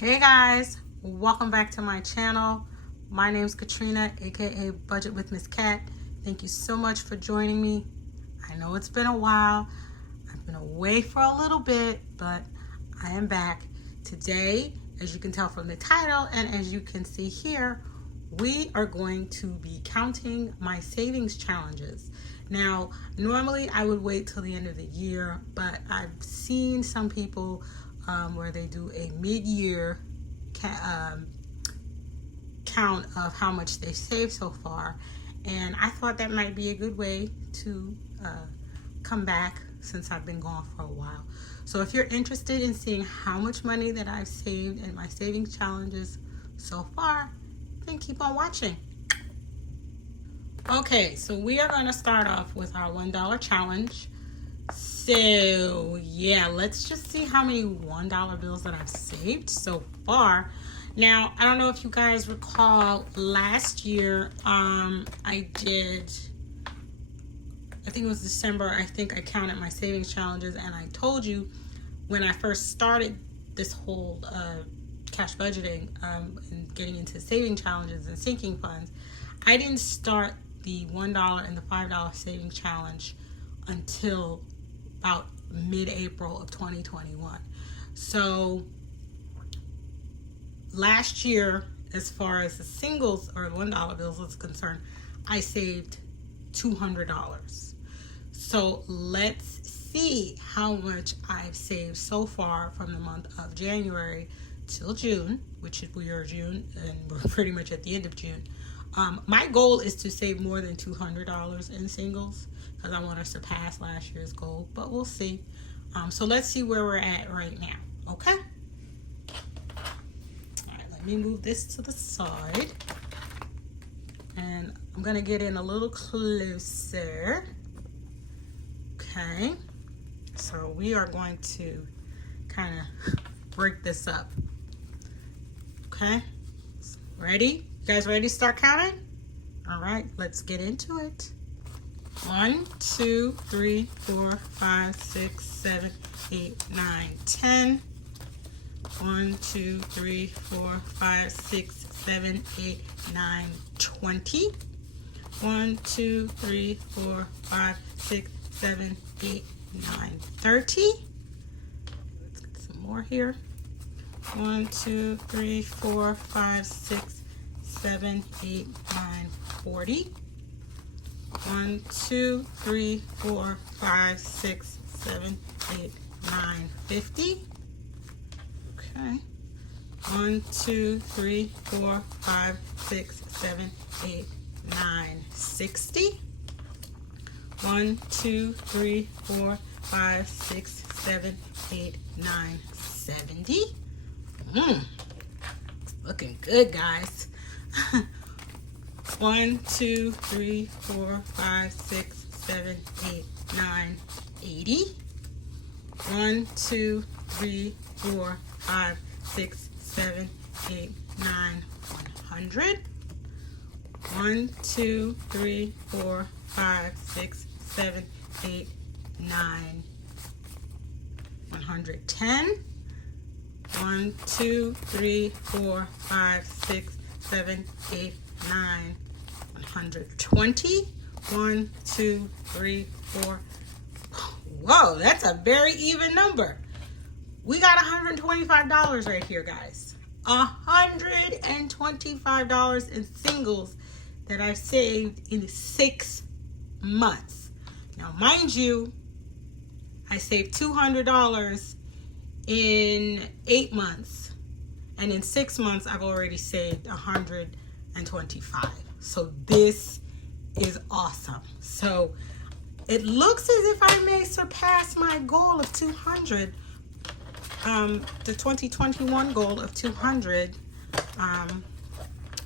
Hey guys, welcome back to my channel. My name's Katrina, aka Budget with Miss Cat. Thank you so much for joining me. I know it's been a while. I've been away for a little bit, but I am back. Today, as you can tell from the title and as you can see here, we are going to be counting my savings challenges. Now, normally I would wait till the end of the year, but I've seen some people where they do a mid-year count of how much they saved so far, and I thought that might be a good way to come back since I've been gone for a while. So if you're interested in seeing how much money that I've saved in my savings challenges so far, then keep on watching. Okay, so we are going to start off with our $1 challenge. So yeah, let's just see how many $1 bills that I've saved so far. Now, I don't know if you guys recall last year, I think it was December, I think I counted my savings challenges, and I told you when I first started this whole cash budgeting and getting into saving challenges and sinking funds, I didn't start the $1 and the $5 saving challenge until about mid-April of 2021. So last year, as far as the singles or $1 bills is concerned, I saved $200. So let's see how much I've saved so far from the month of January till June, which we are June and we're pretty much at the end of June. My goal is to save more than $200 in singles because I want to surpass last year's goal, but we'll see. So let's see where we're at right now, okay? All right, let me move this to the side. And I'm going to get in a little closer. Okay. So we are going to kind of break this up. Okay. Ready? You guys ready to start counting? All right, let's get into it. 1, 2, 3, 4, 5, 6, 7, 8, 9, 10. 1, 2, 3, 4, 5, 6, 7, 8, 9, 20. 1, 2, 3, 4, 5, 6, 7, 8, 9, 30. Let's get some more here. 1, 2, 3, 4, 5, 6, 7, 8, 9, 40. 1, 2, 3, 4, 5, 6, 7, 8, 9, 50. Okay. 1, 2, 3, 4, 5, 6, 7, 8, 9, 60. 1, 2, 3, 4, 5, 6, 7, 8, 9, 70. Looking good, guys. 1, 2, 3, 4, 5, 6, 7, 8, 9, 80. 1, 2, 3, 4, 5, 6, 7, 8, 9, 100. 1, 2, 3, 4, 5, 6, 7, 8, 9, 110. 1, 2, 3, 4, 5, 6, 7, 8, 9, 120. 1, 2, 3, 4. Whoa, that's a very even number. We got $125 right here, guys. $125 in singles that I've saved in 6 months. Now, mind you, I saved $200 in 8 months, and in 6 months I've already saved $125. So this is awesome. So it looks as if I may surpass my goal of 200, the 2021 goal of 200.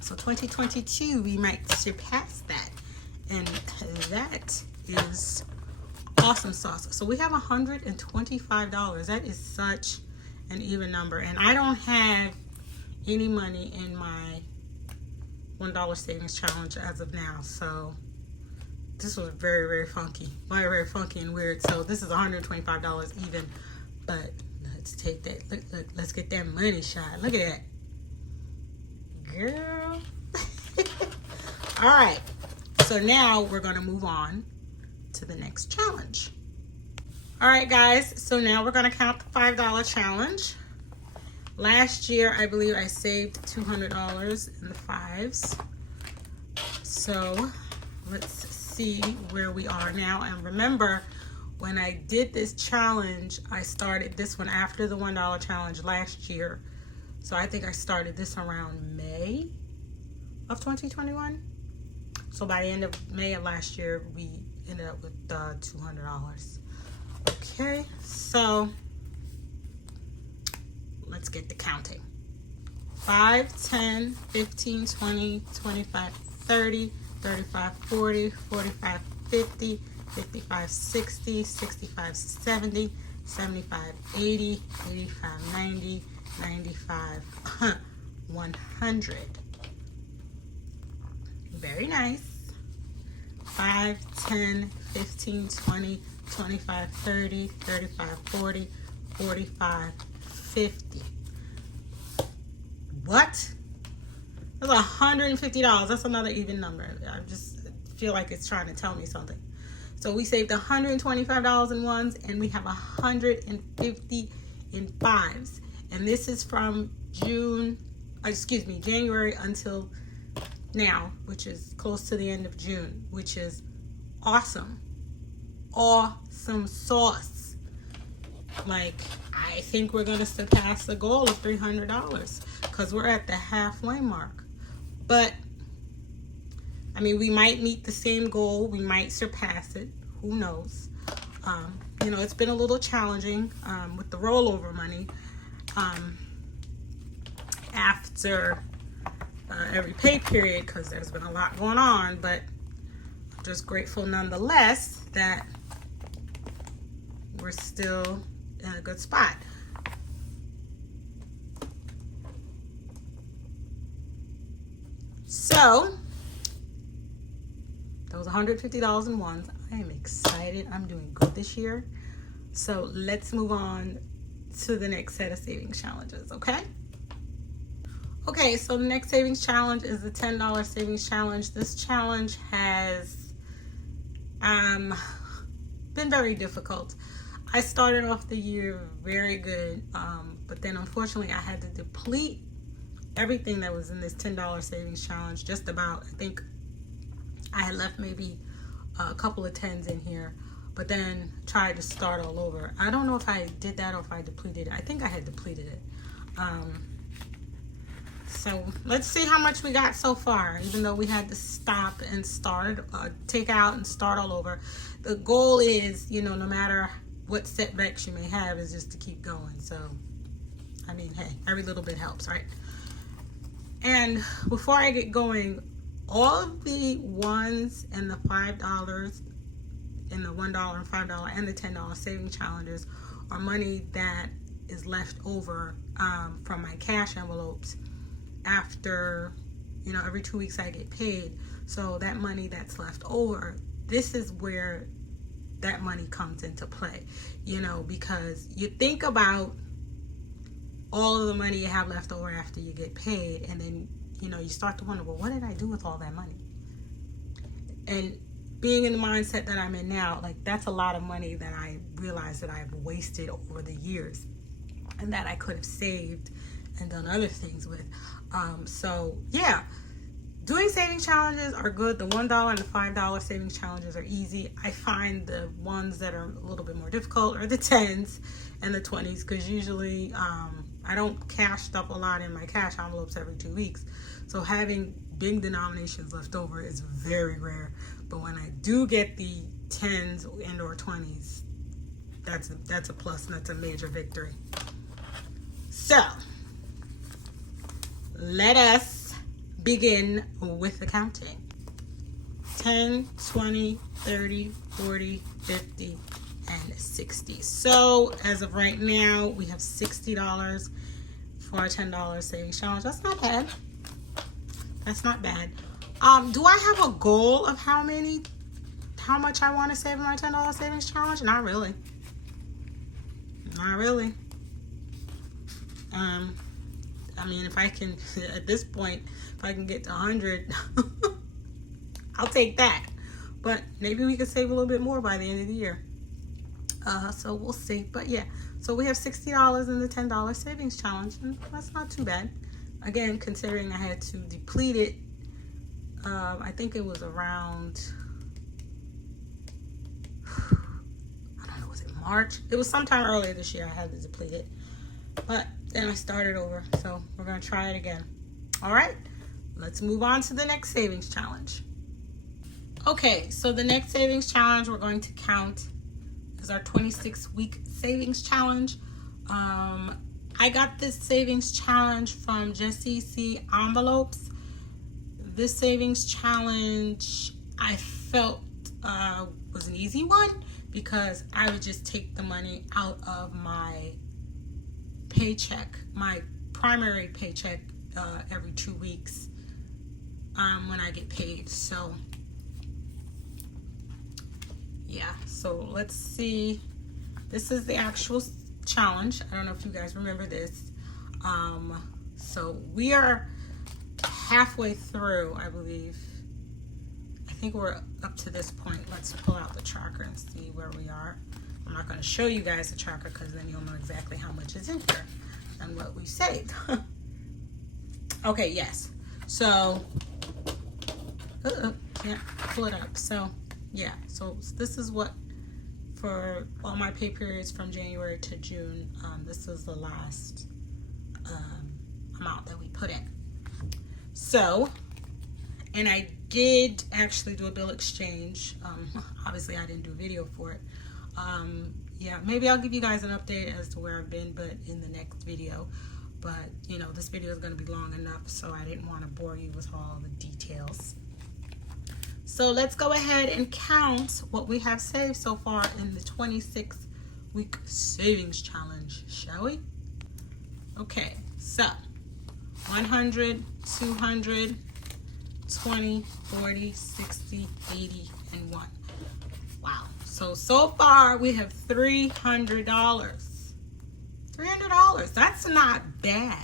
So 2022 we might surpass that, and that is awesome sauce. So we have $125. That is such an even number, and I don't have any money in my $1 savings challenge as of now. So this was very funky, very funky and weird. So this is $125 even, but Let's take that. Look, let's get that money shot. Look at that. Girl. All right. So now we're going to move on to the next challenge. All right, guys. So now we're going to count the $5 challenge. Last year, I believe I saved $200 in the fives. So let's see where we are now. And remember, when I did this challenge, I started this one after the $1 challenge last year. So I think I started this around May of 2021. So by the end of May of last year, we ended up with $200. Okay, so let's get the counting. 5, 10, 15, 20, 25, 30, 35, 40, 45, 50, 55, 60, 65, 70, 75, 80, 85, 90, 95, 100. Very nice. 5, 10, 15, 20, 25, 30, 35, 40, 45, 50. What? That's $150. That's another even number. I just feel like it's trying to tell me something. So we saved $125 in ones, and we have $150 in fives. And this is from January until now, which is close to the end of June, which is awesome. Awesome sauce. Like, I think we're going to surpass the goal of $300 because we're at the halfway mark. But, I mean, we might meet the same goal. We might surpass it. Who knows? You know, it's been a little challenging with the rollover money after every pay period because there's been a lot going on. But I'm just grateful nonetheless that we're still in a good spot. So, that was $150 in ones. I am excited. I'm doing good this year. So, let's move on to the next set of savings challenges, okay? Okay, so the next savings challenge is the $10 savings challenge. This challenge has been very difficult. I started off the year very good, but then unfortunately I had to deplete everything that was in this $10 savings challenge. Just about. I think I had left maybe a couple of tens in here, but then tried to start all over. I don't know if I did that or if I depleted it. I think I had depleted it. So let's see how much we got so far, even though we had to stop and start, take out and start all over. The goal is, you know, no matter what setbacks you may have, is just to keep going. So, I mean, hey, every little bit helps, right? And before I get going, all of the ones and the $5 and the $1 and $5 and the $10 saving challenges are money that is left over from my cash envelopes after, you know, every 2 weeks I get paid. So that money that's left over, this is where that money comes into play, you know, because you think about all of the money you have left over after you get paid, and then, you know, you start to wonder, well, what did I do with all that money? And being in the mindset that I'm in now, like, that's a lot of money that I realize that I've wasted over the years and that I could have saved and done other things with. So yeah, doing savings challenges are good. The $1 and the $5 savings challenges are easy. I find the ones that are a little bit more difficult are the 10s and the 20s, because usually I don't cash stuff a lot in my cash envelopes every 2 weeks. So having big denominations left over is very rare. But when I do get the 10s and or 20s, that's a plus, and that's a major victory. So let us begin with the counting. 10, 20, 30, 40, 50, and 60. So as of right now, we have $60 for our $10 savings challenge. That's not bad. That's not bad. Do I have a goal of how much I want to save in my $10 savings challenge? Not really. Not really. I mean, if I can, at this point, if I can get to 100, I'll take that. But maybe we could save a little bit more by the end of the year. So we'll see. But yeah, so we have $60 in the $10 savings challenge, and that's not too bad. Again, considering I had to deplete it, I think it was around, I don't know, was it March? It was sometime earlier this year I had to deplete it. But then I started over, so we're going to try it again. All right, let's move on to the next savings challenge. Okay, so the next savings challenge we're going to count is our 26-week savings challenge. I got this savings challenge from Jessie C. Envelopes. This savings challenge I felt was an easy one because I would just take the money out of my paycheck, my primary paycheck, every 2 weeks when I get paid. So yeah, so let's see. This is the actual challenge. I don't know if you guys remember this. So we are halfway through, I believe. I think we're up to this point. Let's pull out the tracker and see where we are. I'm not going to show you guys the tracker because then you'll know exactly how much is in here and what we saved. Okay, yes. So, can't pull it up. So, yeah. So this is what, for all my pay periods from January to June, this is the last amount that we put in. So, and I did actually do a bill exchange. Obviously, I didn't do a video for it. Yeah, maybe I'll give you guys an update as to where I've been, but in the next video. But, you know, this video is going to be long enough, so I didn't want to bore you with all the details. So let's go ahead and count what we have saved so far in the 26-week savings challenge, shall we? Okay, so 100, 200, 20, 40, 60, 80, and 1. Wow. So far we have $300. $300. That's not bad.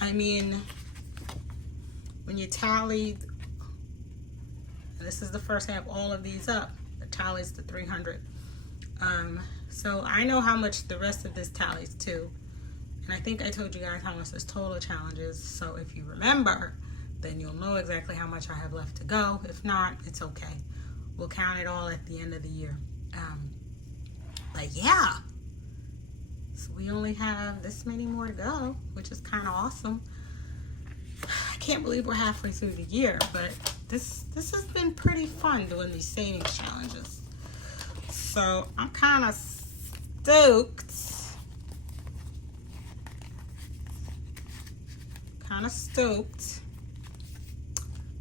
I mean, when you tally, this is the first half, all of these up, it tallies to 300. So I know how much the rest of this tallies to. And I think I told you guys how much this total challenge is. So if you remember, then you'll know exactly how much I have left to go. If not, it's okay. We'll count it all at the end of the year. But yeah, so we only have this many more to go, which is kind of awesome. I can't believe we're halfway through the year, but this has been pretty fun doing these savings challenges. So I'm kind of stoked.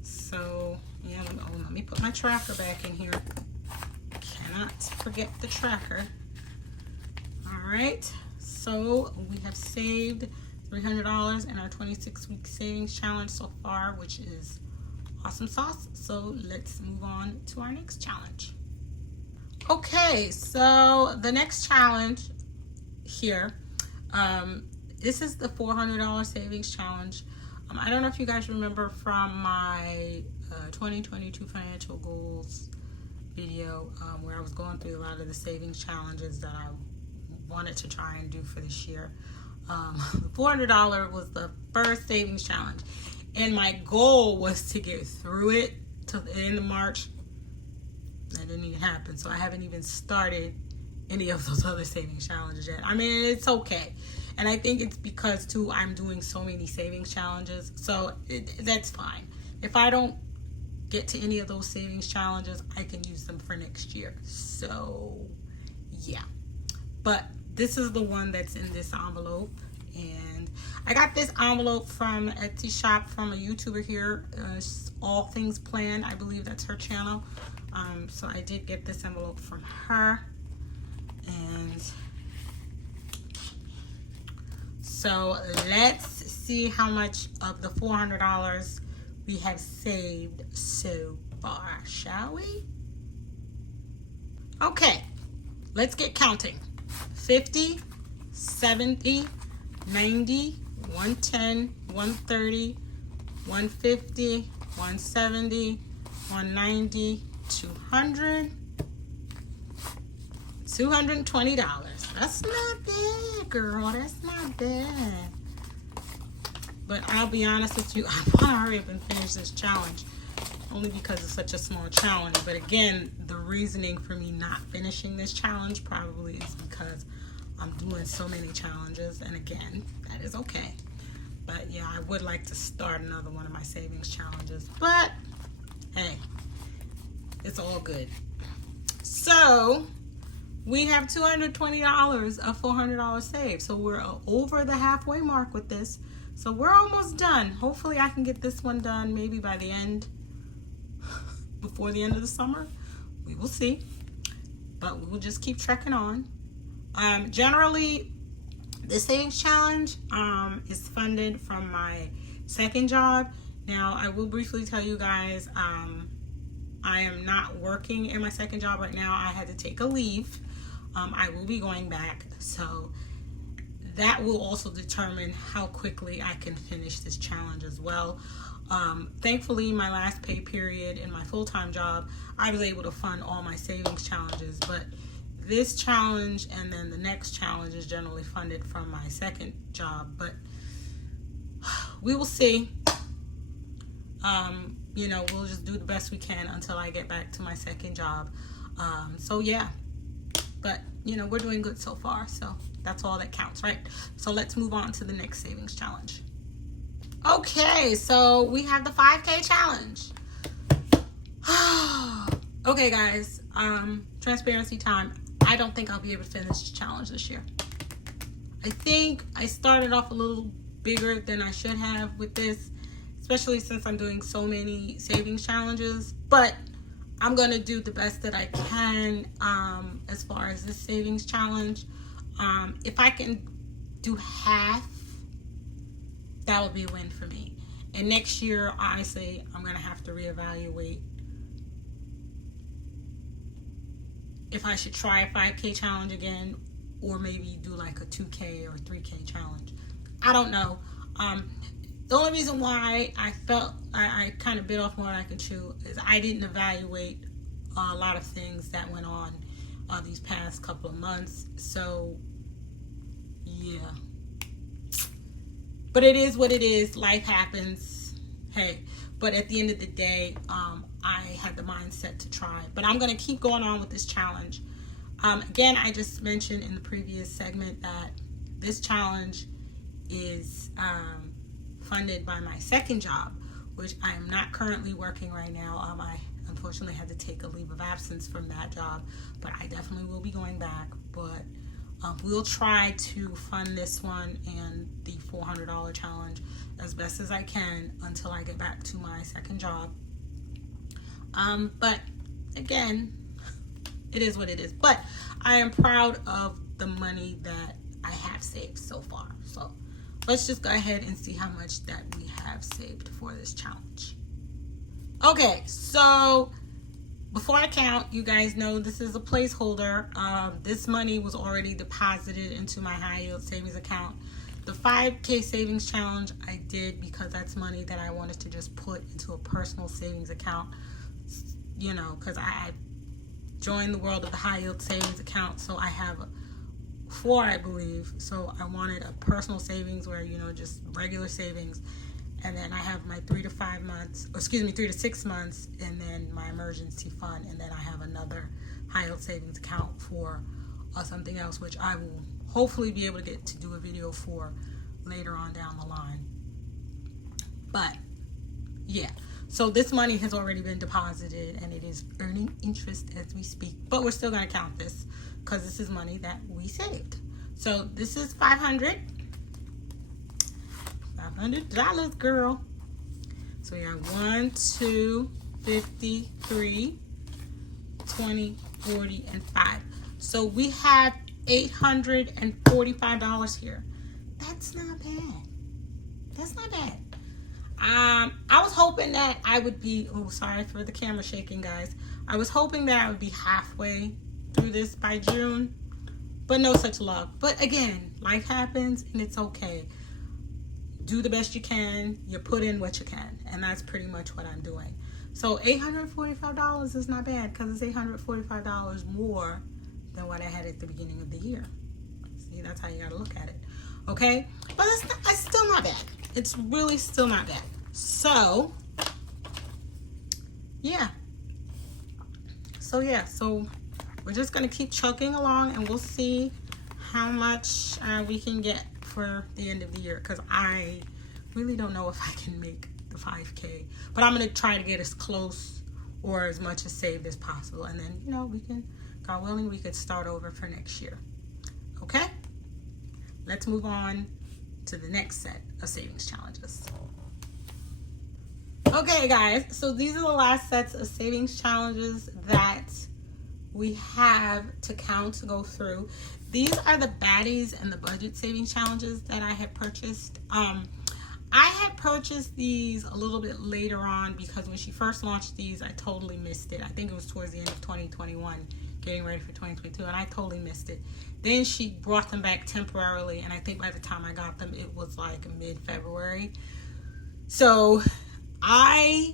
So yeah, let me put my tracker back in here. Cannot forget the tracker. All right, so we have saved $300 in our 26-week savings challenge so far, which is awesome sauce. So let's move on to our next challenge. Okay, so the next challenge here, this is the $400 savings challenge. I don't know if you guys remember from my 2022 financial goals video, where I was going through a lot of the savings challenges that I wanted to try and do for this year. The $400 was the first savings challenge, and my goal was to get through it to the end of March. That didn't even happen, so I haven't even started any of those other savings challenges yet. I mean, it's okay. And I think it's because, too, I'm doing so many savings challenges. So that's fine. If I don't get to any of those savings challenges, I can use them for next year. So, yeah. But this is the one that's in this envelope. And I got this envelope from Etsy shop from a YouTuber here. All Things Planned. I believe that's her channel. So I did get this envelope from her. And so let's see how much of the $400 we have saved so far, shall we? Okay, let's get counting. 50, 70, 90, 110, 130, 150, 170, 190, 200, $220. That's not bad, girl. That's not bad. But I'll be honest with you, I want to hurry up and finish this challenge. Only because it's such a small challenge. But again, the reasoning for me not finishing this challenge probably is because I'm doing so many challenges. And again, that is okay. But yeah, I would like to start another one of my savings challenges. But hey, it's all good. So we have $220 of $400 saved. So we're over the halfway mark with this. So we're almost done. Hopefully I can get this one done maybe by the end, before the end of the summer. We will see. But we will just keep trekking on. Generally, the savings challenge is funded from my second job. Now, I will briefly tell you guys, I am not working in my second job right now. I had to take a leave. I will be going back. So that will also determine how quickly I can finish this challenge as well. Thankfully, my last pay period in my full-time job, I was able to fund all my savings challenges. But this challenge and then the next challenge is generally funded from my second job. But we will see. You know, we'll just do the best we can until I get back to my second job. So yeah, but you know, we're doing good so far. So that's all that counts, right? So let's move on to the next savings challenge. Okay, so we have the 5K challenge. Okay, guys, transparency time. I don't think I'll be able to finish the challenge this year. I think I started off a little bigger than I should have with this, especially since I'm doing so many savings challenges. But I'm going to do the best that I can as far as this savings challenge. If I can do half, that would be a win for me. And next year, honestly, I'm going to have to reevaluate if I should try a 5K challenge again, or maybe do like a 2K or 3K challenge. I don't know. The only reason why I felt I kind of bit off more than I could chew is I didn't evaluate a lot of things that went on these past couple of months. So, yeah. But it is what it is. Life happens. Hey. But at the end of the day, I had the mindset to try. But I'm going to keep going on with this challenge. Again, I just mentioned in the previous segment that this challenge is funded by my second job, which I am not currently working right now. I unfortunately had to take a leave of absence from that job, but I definitely will be going back. But we'll try to fund this one and the $400 challenge as best as I can until I get back to my second job. But again, it is what it is. But I am proud of the money that I have saved so far. So let's just go ahead and see how much that we have saved for this challenge. Okay, so before I count, you guys know this is a placeholder. This money was already deposited into my high yield savings account. The 5K savings challenge I did because that's money that I wanted to just put into a personal savings account. You know, because I joined the world of the high yield savings account, so I have 4, I believe. So I wanted a personal savings where, you know, just regular savings. And then I have my 3 to 6 months, and then my emergency fund. And then I have another high yield savings account for something else, which I will hopefully be able to get to do a video for later on down the line. But yeah, so this money has already been deposited and it is earning interest as we speak. But we're still going to count this because this is money that we saved. So this is $500, girl. So we have 1, 2, 50, 3, 20, 40, and 5. So we have $845 here. That's not bad. That's not bad. I was hoping that I would be, oh, sorry for the camera shaking, guys. I was hoping that I would be halfway through this by June. but no such luck. But again, life happens and it's okay. Do the best you can. You put in what you can, and that's pretty much what I'm doing. So $845 is not bad, because it's $845 more than what I had at the beginning of the year. See, that's how you gotta look at it. Okay, but it's still not bad. It's really still not bad. So yeah. So we're just gonna keep chugging along, and we'll see how much we can get for the end of the year, because I really don't know if I can make the 5K, but I'm gonna try to get as close or as much as saved as possible, and then, you know, we can, God willing, we could start over for next year. Okay, let's move on to the next set of savings challenges. Okay guys, so these are the last sets of savings challenges that we have to count, to go through. These are the baddies and the budget saving challenges that I had purchased. I had purchased these a little bit later on, because when she first launched these, I totally missed it. I think it was towards the end of 2021, getting ready for 2022, and I totally missed it. Then she brought them back temporarily, and I think by the time I got them, it was like mid-February. So I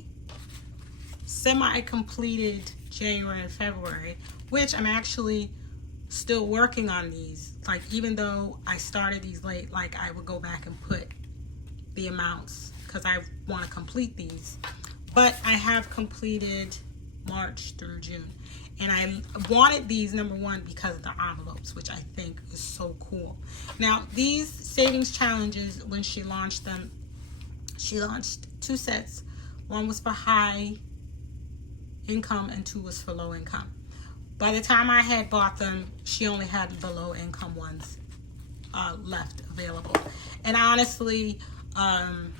semi-completed January and February, which I'm actually still working on these. Like, even though I started these late, like, I would go back and put the amounts, because I want to complete these. But I have completed March through June, and I wanted these, number one, because of the envelopes, which I think is so cool. Now, these savings challenges, when she launched them, she launched 2 sets. One was for high income and 2 was for low income. By the time I had bought them, she only had the low income ones left available. And honestly, I'm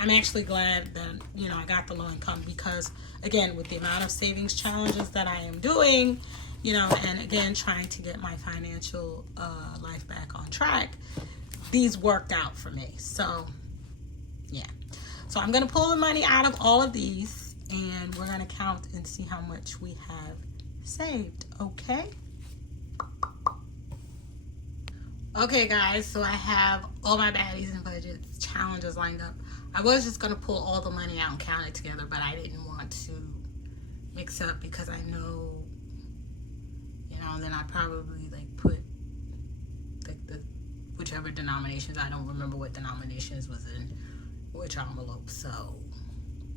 actually glad that, you know, I got the low income, because again, with the amount of savings challenges that I am doing, you know, and again, trying to get my financial life back on track, these worked out for me. So yeah. So I'm going to pull the money out of all of these, and we're going to count and see how much we have saved. Okay. Okay guys, so I have all my baddies and budgets challenges lined up. I was just going to pull all the money out and count it together, but I didn't want to mix up, because I know, you know, then I probably like put the whichever denominations, I don't remember what denominations was in which envelope. So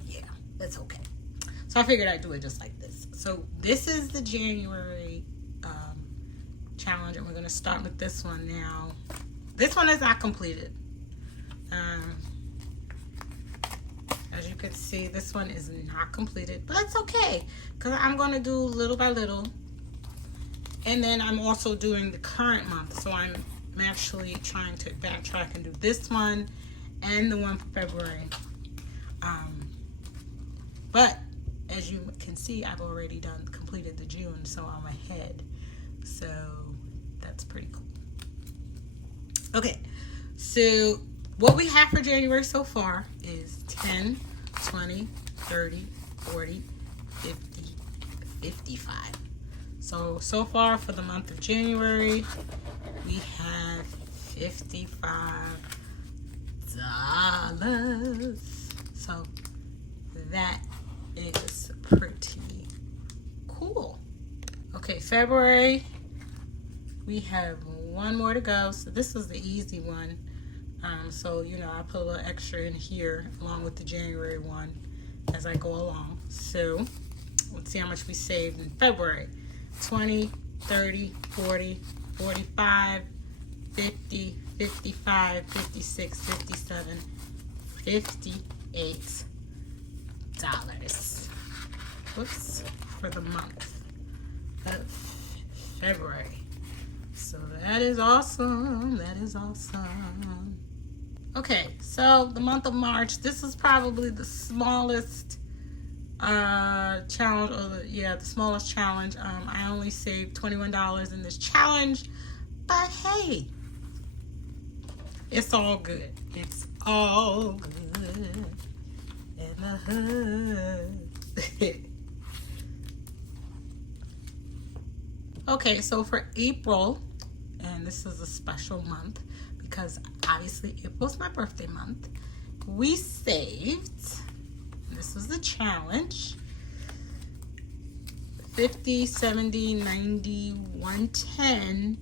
yeah, that's okay. So I figured I'd do it just like this. So this is the January challenge, and we're going to start with this one now. This one is not completed. As you can see, this one is not completed, but that's okay, because I'm going to do little by little. And then I'm also doing the current month, so I'm actually trying to backtrack and do this one and the one for February. But as you can see, I've already completed the June, so I'm ahead. So that's pretty cool. Okay, so what we have for January so far is 10, 20, 30, 40, 50, 55. So far for the month of January, we have $55. So that is pretty cool. Okay, February, we have one more to go. So this was the easy one. So, you know, I put a little extra in here along with the January one as I go along. So let's see how much we saved in February. 20, 30, 40, 45, 50, 55, 56, 57, $58. Whoops, for the month of February. So that is awesome. That is awesome. Okay, so the month of March, this is probably the smallest challenge, or the smallest challenge. I only saved $21 in this challenge, but hey, it's all good. It's all good in the hood. Okay, so for April, and this is a special month because obviously April's my birthday month. We saved, this was the challenge, 50, 70, 90, 110,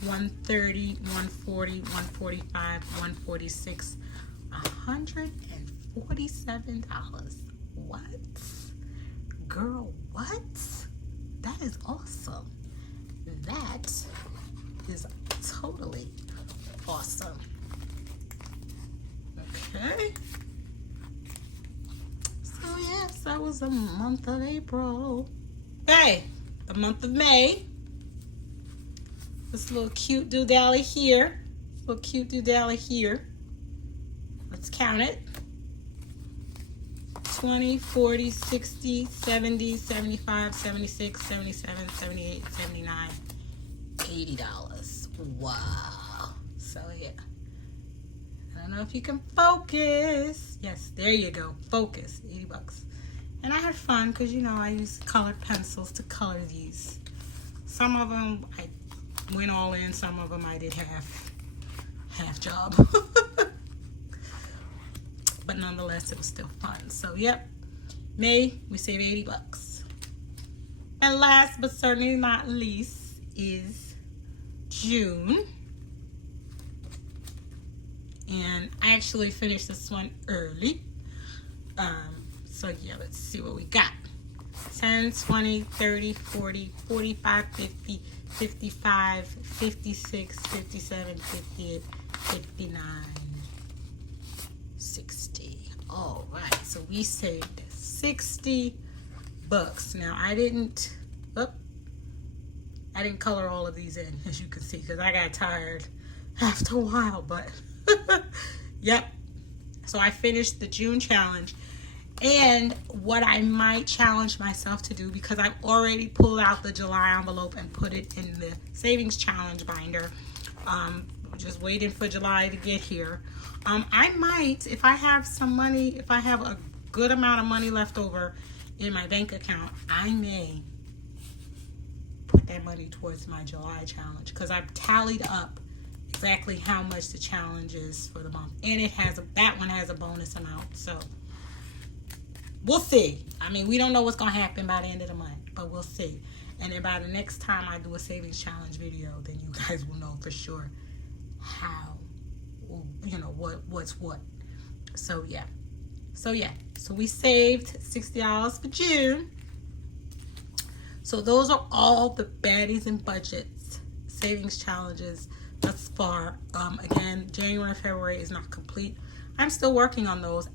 130, 140, 145, 146, $147. What? Girl, what? That is awesome. That is totally awesome. Okay. So yes, that was the month of April. Okay, the month of May. This little cute doodally here. Little cute doodally here. Let's count it. 20, 40, 60, 70, 75, 76, 77, 78, 79, $80. Wow. So yeah. I don't know if you can focus. Yes, there you go. Focus. $80. And I had fun because, you know, I used colored pencils to color these. Some of them I went all in. Some of them I did half job. But nonetheless, it was still fun. So, yep. May, we saved $80. And last but certainly not least is June. And I actually finished this one early. So yeah, let's see what we got. 10, 20, 30, 40, 45, 50, 55, 56, 57, 58, 59, 60. All right, so we saved $60. Now I didn't color all of these in, as you can see, because I got tired after a while, but yep. So I finished the June challenge. And what I might challenge myself to do, because I've already pulled out the July envelope and put it in the savings challenge binder, just waiting for July to get here. I might, if I have some money, if I have a good amount of money left over in my bank account, I may put that money towards my July challenge, because I've tallied up exactly how much the challenge is for the month, and that one has a bonus amount. So we'll see. I mean, we don't know what's gonna happen by the end of the month, but we'll see. And then by the next time I do a savings challenge video, then you guys will know for sure how, you know, what's what. So yeah. So we saved $60 for June. So those are all the baddies and budgets savings challenges thus far. Again, January and February is not complete. I'm still working on those,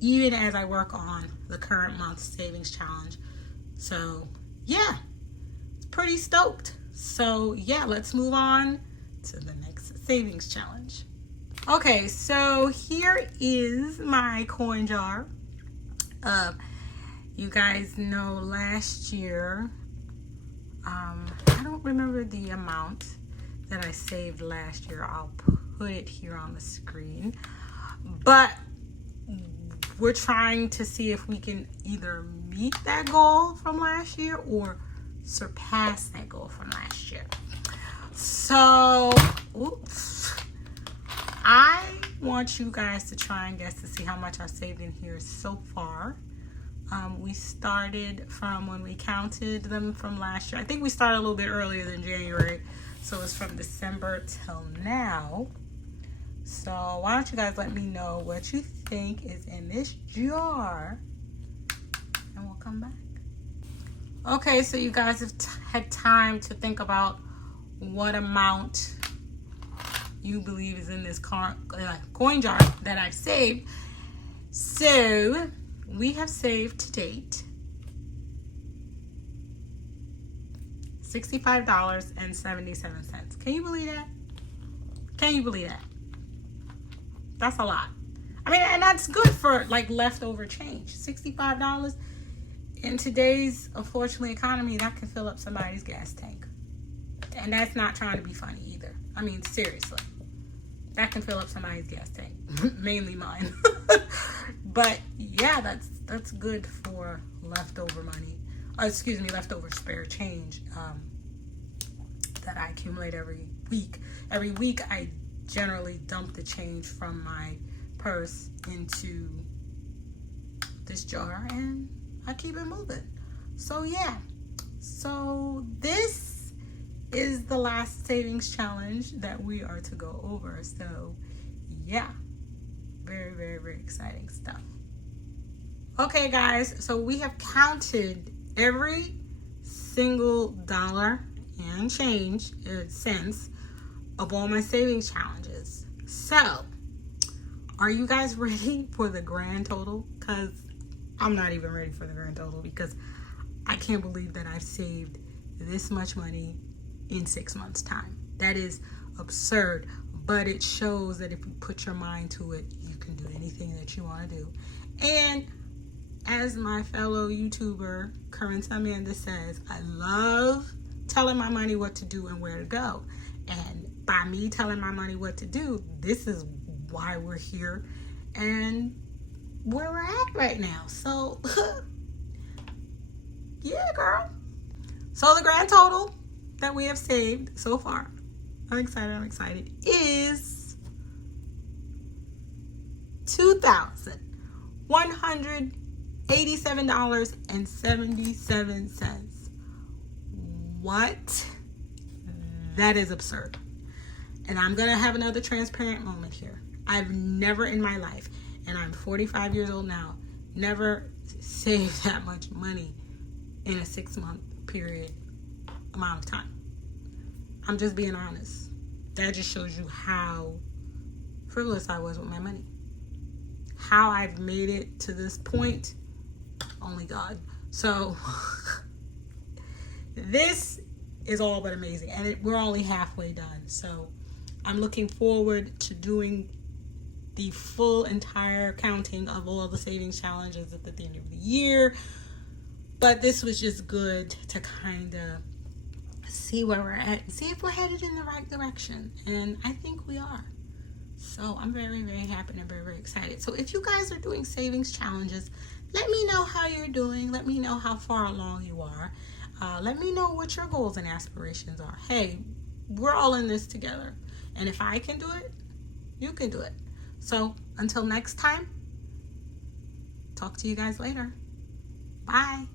even as I work on the current month's savings challenge. So yeah, it's pretty stoked. So yeah, let's move on to the next savings challenge. Okay, so here is my coin jar. You guys know last year, I don't remember the amount that I saved last year. I'll put it here on the screen. But we're trying to see if we can either meet that goal from last year or surpass that goal from last year. So, I want you guys to try and guess to see how much I've saved in here so far. We started from when we counted them from last year. I think we started a little bit earlier than January. So it's from December till now. So why don't you guys let me know what you think is in this jar, and we'll come back. Okay, so you guys have had time to think about what amount you believe is in this coin jar that I've saved. So we have saved to date $65.77. Can you believe that? Can you believe that? That's a lot. I mean, and that's good for like leftover change. $65 in today's, unfortunately, economy, that can fill up somebody's gas tank. And that's not trying to be funny either. I mean, seriously. That can fill up somebody's gas tank. Mainly mine. But yeah, that's good for leftover money. Leftover spare change that I accumulate every week. Every week I generally dump the change from my purse into this jar and I keep it moving. So yeah, so this is the last savings challenge that we are to go over. So yeah, very, very, very exciting stuff. Okay guys, so we have counted every single dollar and change cents of all my savings challenges. So are you guys ready for the grand total? Because I'm not even ready for the grand total, because I can't believe that I've saved this much money in 6 months time. That is absurd, but it shows that if you put your mind to it, you can do anything that you want to do. And as my fellow YouTuber Current Amanda says, I love telling my money what to do and where to go. And by me telling my money what to do, this is why we're here and where we're at right now. So yeah, girl. So the grand total that we have saved so far, I'm excited, is $2,187.77. What? That is absurd. And I'm going to have another transparent moment here. I've never in my life, and I'm 45 years old now, never saved that much money in a 6-month period amount of time. I'm just being honest. That just shows you how frivolous I was with my money. How I've made it to this point, only God. So this is all but amazing, and we're only halfway done. So I'm looking forward to doing the full entire counting of all the savings challenges at the end of the year. But this was just good to kind of see where we're at and see if we're headed in the right direction. And I think we are. So I'm very, very happy and very, very excited. So if you guys are doing savings challenges, let me know how you're doing. Let me know how far along you are. Let me know what your goals and aspirations are. Hey, we're all in this together. And if I can do it, you can do it. So until next time, talk to you guys later. Bye.